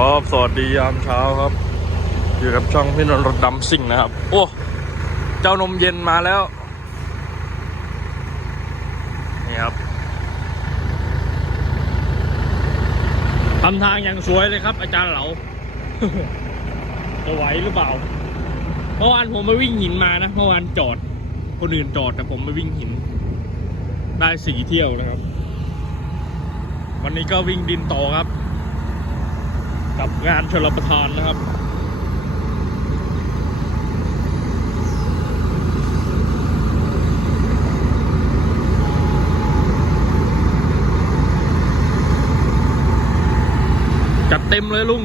ครับสวัสดียามเช้าครับ อยู่กับช่องพี่นนท์รถดำซิ่งนะครับ โอ้ เจ้านมเย็นมาแล้ว นี่ครับทำทางอย่างสวยเลยครับ อาจารย์เหลาจะไหวหรือเปล่า เมื่อวานผมไปวิ่งหินมานะ เมื่อวานจอด คนอื่นจอดแต่ผมไปวิ่งหิน ได้สี่เที่ยวนะครับ วันนี้ก็วิ่งดินต่อครับ กับงานชลประทานนะครับจัดเต็มเลยลุง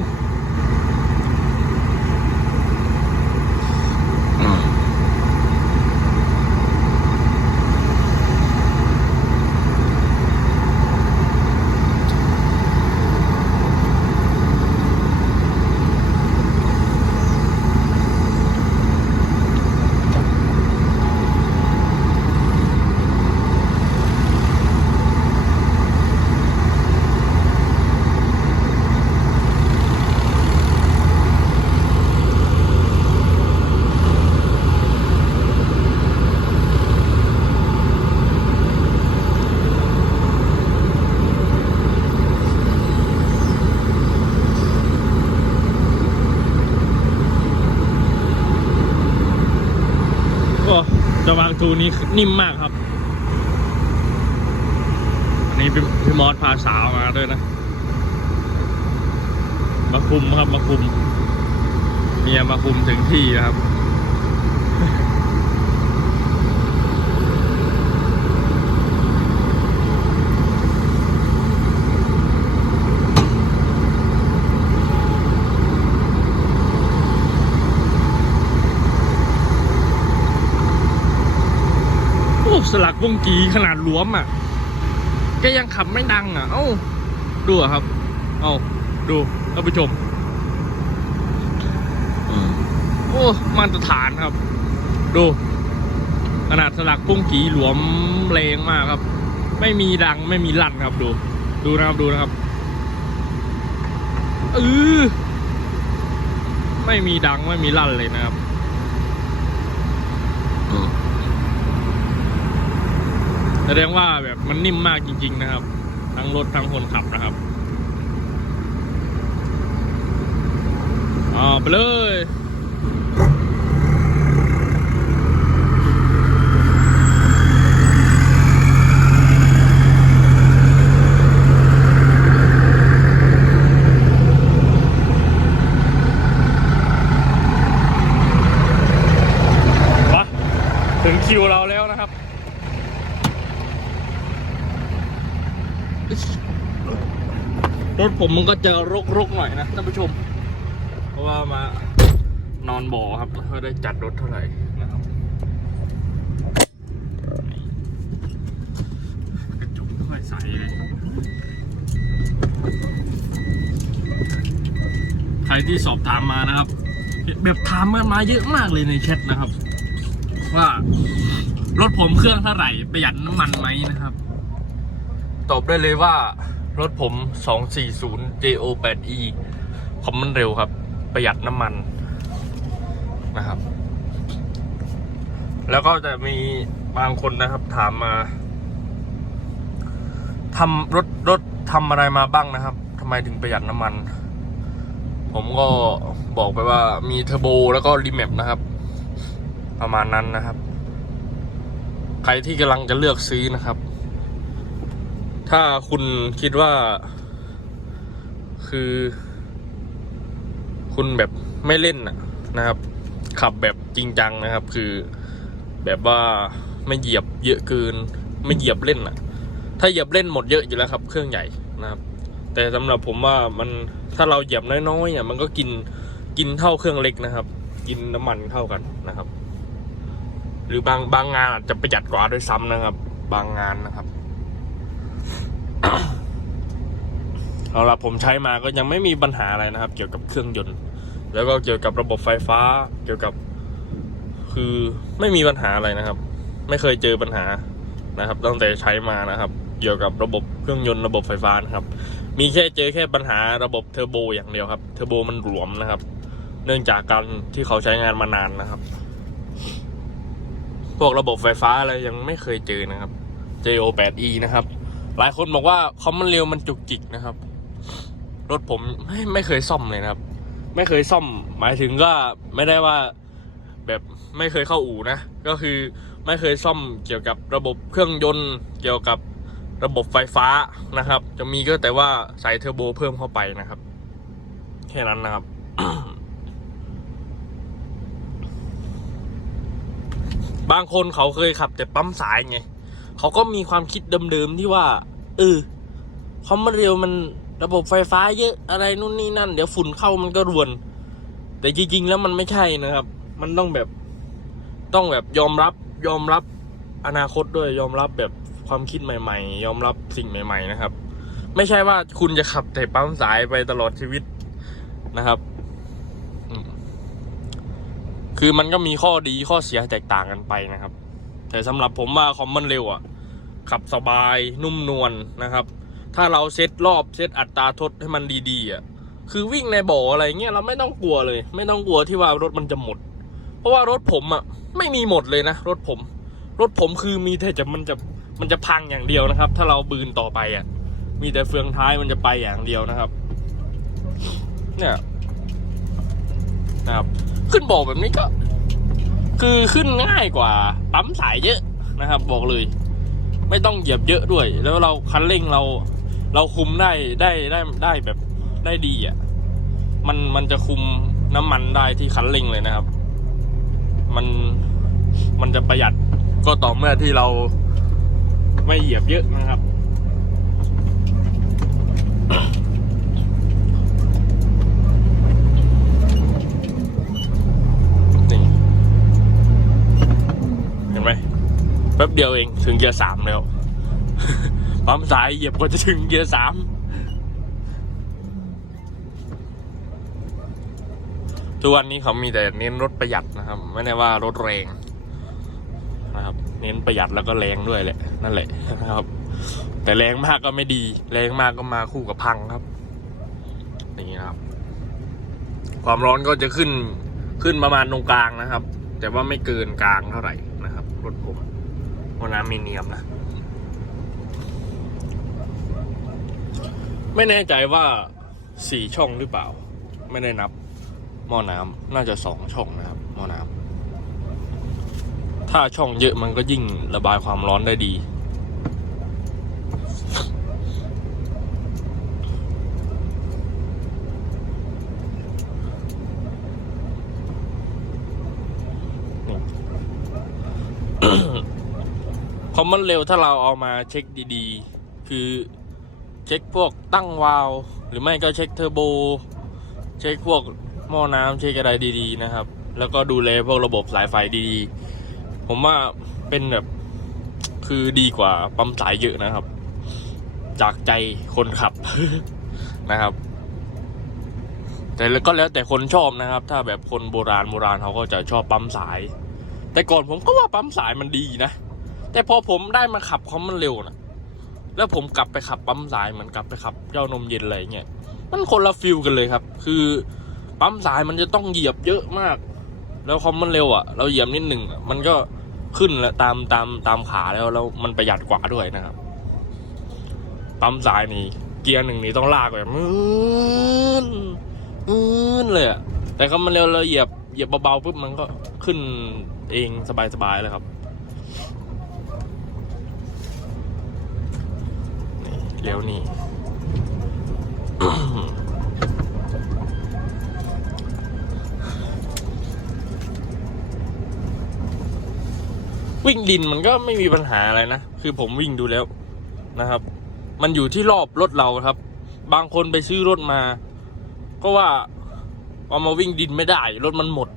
ก็จะวางทูนี้นิ่มมากครับอันนี้พี่พมอสพาสาวมาด้วยนะ มาคุมครับมาคุม เมียมาคุมถึงที่นะครับ สลักวงกีขนาดหลวมอะแกยังขับไม่ดังอะ เอ้า ดูอะครับ เอ้า ดูท่านผู้ชมโอ้มาตรฐานครับ ดู ขนาดสลักปุ้งกีหลวมแรงมากครับ ไม่มีดังไม่มีลั่นครับ ดู ดูนะครับดูนะครับเออไม่มีดังไม่มีลั่นเลยนะครับ แส ดงว่าแบบมันนิ่มมากจริง ๆ นะครับ ทั้งรถทั้งคนขับนะครับอ่าไปเลย มาถึงคิวเราแล้วนะครับ รถผมมันก็จะรกๆหน่อยนะท่านผู้ชม เพราะว่ามานอนบ่อครับไม่ได้จัดรถเท่าไหร่นะครับกระจกไม่ค่อยใสเลยใครที่สอบถามมานะครับ แบบถามกันมาเยอะมากเลยในแชทนะครับ ว่ารถผมเครื่องเท่าไหร่ประหยัดน้ำมันไหมนะครับ ตอบได้เลยว่ารถผม 240 JO 8E คอมมันเร็วครับ ประหยัดน้ำมันนะครับ แล้วก็จะมีบางคนนะครับถามมาทำรถรถทำอะไรมาบ้างนะครับทำไมถึงประหยัดน้ำมัน ผมก็บอกไปว่ามีเทอร์โบแล้วก็รีแมปนะครับ ประมาณนั้นนะครับ ใครที่กำลังจะเลือกซื้อนะครับ ถ้าคุณคิดว่า คือ คุณแบบไม่เล่นนะครับ ขับแบบจริงจังนะครับ คือแบบว่าไม่เหยียบเยอะเกิน ไม่เหยียบเล่นนะถ้าเหยียบเล่นหมดเยอะอยู่แล้วครับ เครื่องใหญ่นะครับ แต่สำหรับผมว่ามันถ้าเราเหยียบน้อยๆเนี่ยมันก็กินกินเท่าเครื่องเล็กนะครับ กินน้ำมันเท่ากันนะครับ หรือบางบางงานอาจจะประหยัดกว่าด้วยซ้ำนะครับ บางงานนะครับ เอาละผมใช้มาก็ยังไม่มีปัญหาอะไรนะครับ เกี่ยวกับเครื่องยนต์ แล้วก็เกี่ยวกับระบบไฟฟ้า เกี่ยวกับ คือไม่มีปัญหาอะไรนะครับ ไม่เคยเจอปัญหานะครับ ตั้งแต่ใช้มานะครับ เกี่ยวกับระบบเครื่องยนต์ระบบไฟฟ้านะครับ มีแค่เจอแค่ปัญหาระบบเทอร์โบอย่างเดียวครับเทอร์โบมันหลวมนะครับ เนื่องจากการที่เขาใช้งานมานานนะครับ พวกระบบไฟฟ้าอะไรยังไม่เคยเจอนะครับ JO8E นะครับ หลายคนบอกว่าคอมมันเร็วมันจุกจิกนะครับ รถผมไม่ไม่เคยซ่อมเลยนะครับ ไม่เคยซ่อม หมายถึงก็ไม่ได้ว่าแบบไม่เคยเข้าอู่นะ ก็คือไม่เคยซ่อมเกี่ยวกับระบบเครื่องยนต์ เกี่ยวกับระบบไฟฟ้านะครับ จะมีก็แต่ว่าใส่เทอร์โบเพิ่มเข้าไปนะครับ แค่นั้นนะครับ บางคนเขาเคยขับแต่ปั๊มสายไง เขาก็มีความคิดเดิมๆที่ว่า เออคอมมันเร็วมันระบบไฟฟ้าเยอะอะไรนู่นนี่นั่น เดี๋ยวฝุ่นเข้ามันก็รวน แต่จริงๆแล้วมันไม่ใช่นะครับ มันต้องแบบต้องแบบยอมรับยอมรับอนาคตด้วยยอมรับแบบความคิดใหม่ ๆ ยอมรับสิ่งใหม่ ๆ นะครับ ไม่ใช่ว่าคุณจะขับแต่ปั๊มสายไปตลอดชีวิตนะครับ คือมันก็มีข้อดีข้อเสียแตกต่างกันไปนะครับ แต่สำหรับผมว่าคอมมันเร็วอะ ขับสบายนุ่มนวลนะครับ ถ้าเราเซตรอบเซตอัตราทดให้มันดีๆอะคือวิ่งในบ่ออะไรเงี้ยเราไม่ต้องกลัวเลย ไม่ต้องกลัวที่ว่ารถมันจะหมด เพราะว่ารถผมอะไม่มีหมดเลยนะ รถผม รถผมคือมีแต่จะมันจะมันจะพังอย่างเดียวนะครับ ถ้าเราบืนต่อไปอะ มีแต่เฟืองท้ายมันจะไปอย่างเดียวนะครับ เนี่ยนะครับ ขึ้นบ่อแบบนี้ก็ คือขึ้นง่ายกว่าปั๊มสายเยอะนะครับ บอกเลย ไม่ต้องเหยียบเยอะด้วย แล้วเราคันเร่งเรา เราคุมได้ได้ได้ได้แบบได้ดีอะ มันมันจะคุมน้ำมันได้ที่คันเร่งเลยนะครับ มันมันจะประหยัดก็ต่อเมื่อที่เราไม่เหยียบเยอะนะครับ นี่เห็นไหมแป๊บเดียว เกียร์สามแล้ว ปั๊มสายเหยียบก็จะถึงเกียร์สามทุกวันนี้เขามีแต่เน้นรถประหยัดนะครับ ไม่ได้ว่ารถแรงนะครับ เน้นประหยัดแล้วก็แรงด้วยแหละ นั่นแหละนะครับ แต่แรงมากก็ไม่ดี แรงมากก็มาคู่กับพังครับนี่นะครับ ความร้อนก็จะขึ้นขึ้นประมาณตรงกลางนะครับ แต่ว่าไม่เกินกลางเท่าไหร่นะครับ รถผม พราะน้ำมีเนียมนะ ไม่แน่ใจว่าสี่ช่องหรือเปล่า ไม่ได้นับหม้อน้ำน่าจะสองช่องนะครับหม้อน้ำถ้าช่องเยอะมันก็ยิ่งระบายความร้อนได้ดี พ อมันเร็วถ้าเราเอามาเช็คดีๆ คือเช็คพวกตั้งวาล์วหรือไม่ก็เช็คเทอร์โบ เช็คพวกหม้อน้ำเช็คอะไรดีๆนะครับ แล้วก็ดูแลพวกระบบสายไฟดีๆ ผมว่าเป็นแบบคือดีกว่าปั๊มสายเยอะนะครับ จากใจคนขับนะครับ แต่แล้วก็แล้วแต่คนชอบนะครับ ถ้าแบบคนโบราณโบราณเขาก็จะชอบปั๊มสาย แต่ก่อนผมก็ว่าปั๊มสายมันดีนะ แต่พอผมได้มาขับคอมมันเร็วนะแล้วผมกลับไปขับปั๊มสายเหมือนกลับไปขับเจ้านมเย็นอะไรเงี้ยมันคนละฟิลกันเลยครับ คือปั๊มสายมันจะต้องเหยียบเยอะมาก แล้วคอมมันเร็วอะ่ะ เราเหยียบนิดหนึ่งอะมันก็ขึ้นแล้วตามตามตามขาแล้วแล้วมันประหยัดกว่าด้วยนะครับปั๊มสายนี่เกียร์หนึ่งนี่ต้องลากแบบมืนมืนเลยอะแต่คอมมันเร็วเราเหยียบเหยียบเบาๆปุ๊บมันก็ขึ้นเองสบายๆเลยครับ เลี้ยวนี่วิ่งดินมันก็ไม่มีปัญหาอะไรนะ คือผมวิ่งดูแล้วนะครับ มันอยู่ที่รอบรถเราครับ บางคนไปซื้อรถมา ก็ว่าเอามาวิ่งดินไม่ได้ รถมันหมด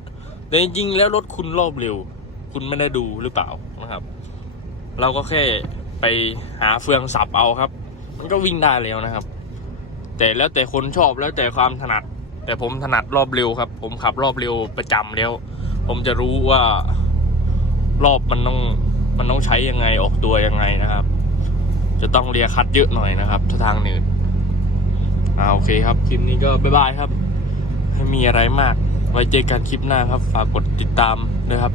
แต่จริงๆแล้วรถคุณรอบเร็ว คุณไม่ได้ดูหรือเปล่านะครับ เราก็แค่ไปหาเฟืองสับเอาครับ มันก็วิ่งได้แล้วนะครับ แต่แล้วแต่คนชอบแล้วแต่ความถนัด แต่ผมถนัดรอบเร็วครับ ผมขับรอบเร็วประจำแล้ว ผมจะรู้ว่ารอบมันต้องมันต้องใช้ยังไงออกตัวยังไงนะครับ จะต้องเลียคัดเยอะหน่อยนะครับถ้าทางหนืดอ่าโอเคครับคลิปนี้ก็บ๊ายบายครับไม่มีอะไรมาก ไว้เจอกันคลิปหน้าครับ ฝากกดติดตามด้วยครับ